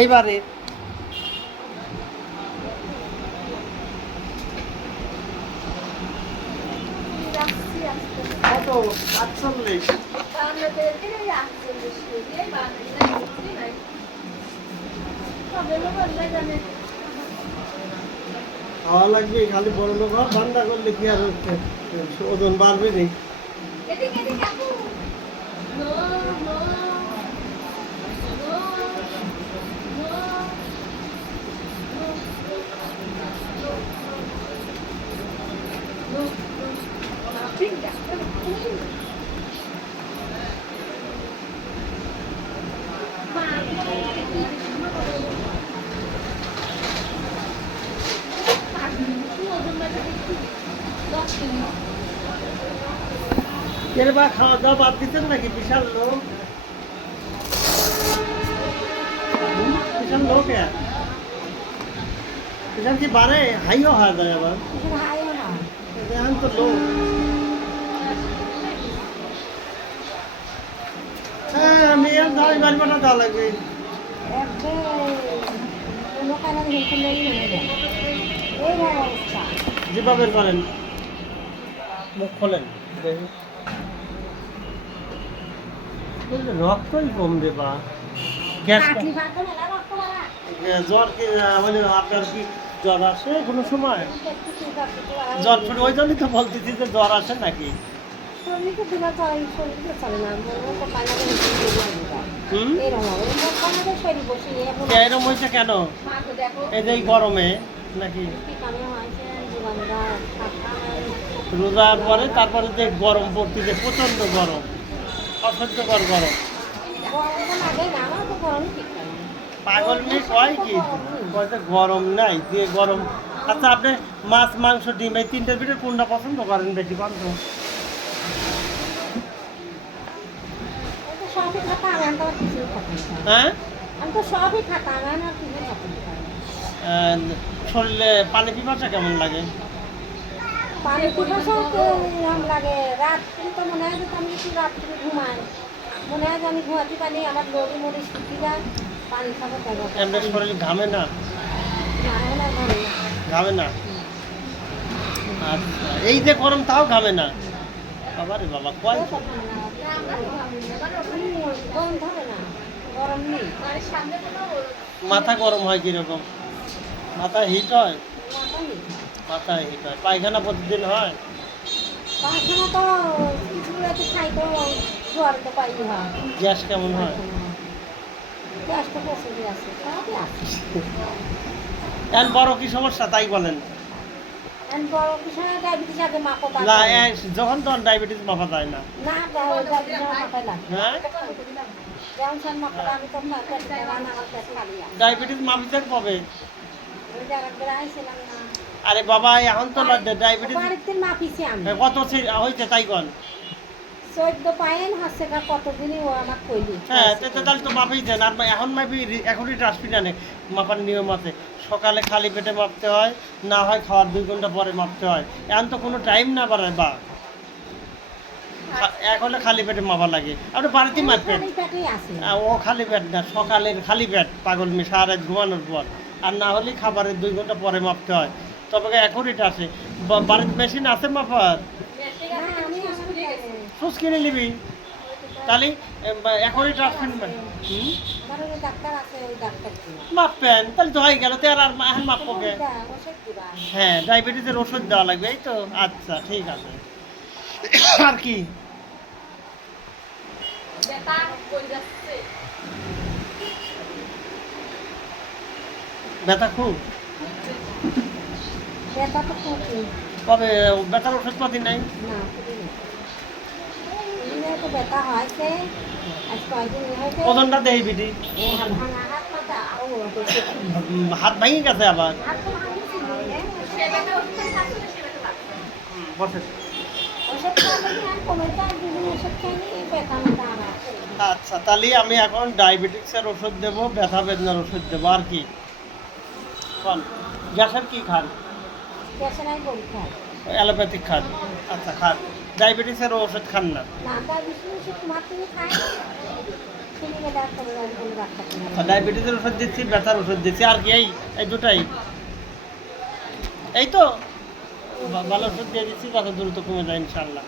এইবারে। কত? আটচল্লিশ। খাওয়া লাগবে খালি বড় লোক হওয়া বান্দা করলে কি আর হচ্ছে? ওজন বাড়বে নি। এর খাওয়া দাওয়া বাদ দিতেন নাকি? বিশাল লোক। বিশাল লোক। বিশাল কি বাড়ে? হাইও হওয়া যায় আবার। তো লোক। হ্যাঁ আমি আর দাঁড়ি বাড়ি দেওয়া লাগবে। যেভাবে করেন মুখ খোলেন রক্তই কম বা। গ্যাস জ্বর কি মানে আপনার কি জ্বর আসে কোনো সময়? জ্বর ফের ওই জন্যই তো বলতেছি যে জ্বর আসে নাকি? হুম? হয়েছে কেন? এই যে এই গরমে নাকি? রোজার পরে, তারপরে যে গরম পড়তেছে প্রচণ্ড গরম, অসহ্যকর গরম। পাগল মেয়ে কয় কি? কয়টা গরম নাই, যে গরম। আচ্ছা আপনি মাছ, মাংস, ডিম, এই তিনটার ভিতরে কোনটা পছন্দ করেন বেশি তো। হ্যাঁ? শরীরে পানি পিপাসা কেমন লাগে? পানি পিপাসাও তো এরকম লাগে। রাত কিন্তু মনে হয় যে আমি একটু রাত করে ঘুমাই। মনে হয় যে আমি ঘুমাতে পারি আমার লড়ি মরি শুকি যায় পানি খাব এমনি শরীর ঘামে না? ঘামে না। আচ্ছা এই যে গরম তাও ঘামে না? বাবা রে বাবা কয় গরম ধরে না গরম নেই। মাথা গরম হয় কীরকম? মাথা হিট হয়? মাথা হিট হয় পায়খানা প্রতিদিন হয়? পায়খানা তো কিছু রাতে খাই তো জোয়ার তো পাই হয় গ্যাস কেমন হয়? গ্যাসটা প্রচুর আছে সবই আছে। এখন বড় কি সমস্যা তাই বলেন। মাপো না যখন তখন ডায়াবেটিস মাপা যায় না। ডায়াবেটিস মাপিতে কবে? আরে বাবা এখন তো ডায়াবেটিস মাপিছি আমি। কত হয়েছে তাই কন? চোদ্দ পায়েন হচ্ছে কতদিনই ও আমার কইলি? হ্যাঁ তো তো তাহলে তো মাপেই দেন। আর এখন মাপি এখনই ট্রান্সপিটানে মাপার নিয়ম আছে। সকালে খালি পেটে মাপতে হয় না হয় খাওয়ার দুই ঘণ্টা পরে মাপতে হয়। এখন তো কোনো টাইম না বাড়ায় বা। এখন খালি পেটে মাপা লাগে। আপনি বাড়িতেই মাপবেন। ও খালি পেট না সকালের খালি পেট পাগল মেয়ে সারা রাত ঘুমানোর পর। আর না হলে খাবারের দুই ঘণ্টা পরে মাপতে হয়। তবে এখনই আছে। বা- বাড়িতে মেশিন আছে মাপার সুস কিনে নিবি। তাহলে আছে তাহলে তো হয়ে গেল। তো আর এখন মাপবো। হ্যাঁ ডায়াবেটিসের ওষুধ দেওয়া লাগবে, এই তো। আচ্ছা ঠিক আছে। আর কি? ব্যথা খুব। কবে ব্যথার ওষুধপাতি নাই। না, খুবই না। এমনি তো ব্যথা হয়েছে। আজ কয়দিন হয়েছে। ওজনটা দেই বিটি। হাত ভাঙা পাতা, গেছে আবার। বসে। ওষুধ ওষুধ। আচ্ছা তাহলে আমি এখন ডায়াবেটিক্সের ওষুধ দেবো ব্যথা বেদনার ওষুধ দেবো আর কি? গ্যাসের কি খান গ্যাসের আই বমি খাই। অ্যালোপ্যাথিক খান আচ্ছা খান ডায়াবেটিসের ওষুধ খান না। আর ডায়াবেটিসের ওষুধ দিচ্ছি ব্যথার ওষুধ দিচ্ছি। আর কি এই এই দুটাই। এই তো ভালো ওষুধ দিয়ে দিচ্ছি তাতে দ্রুত কমে যায় ইনশাল্লাহ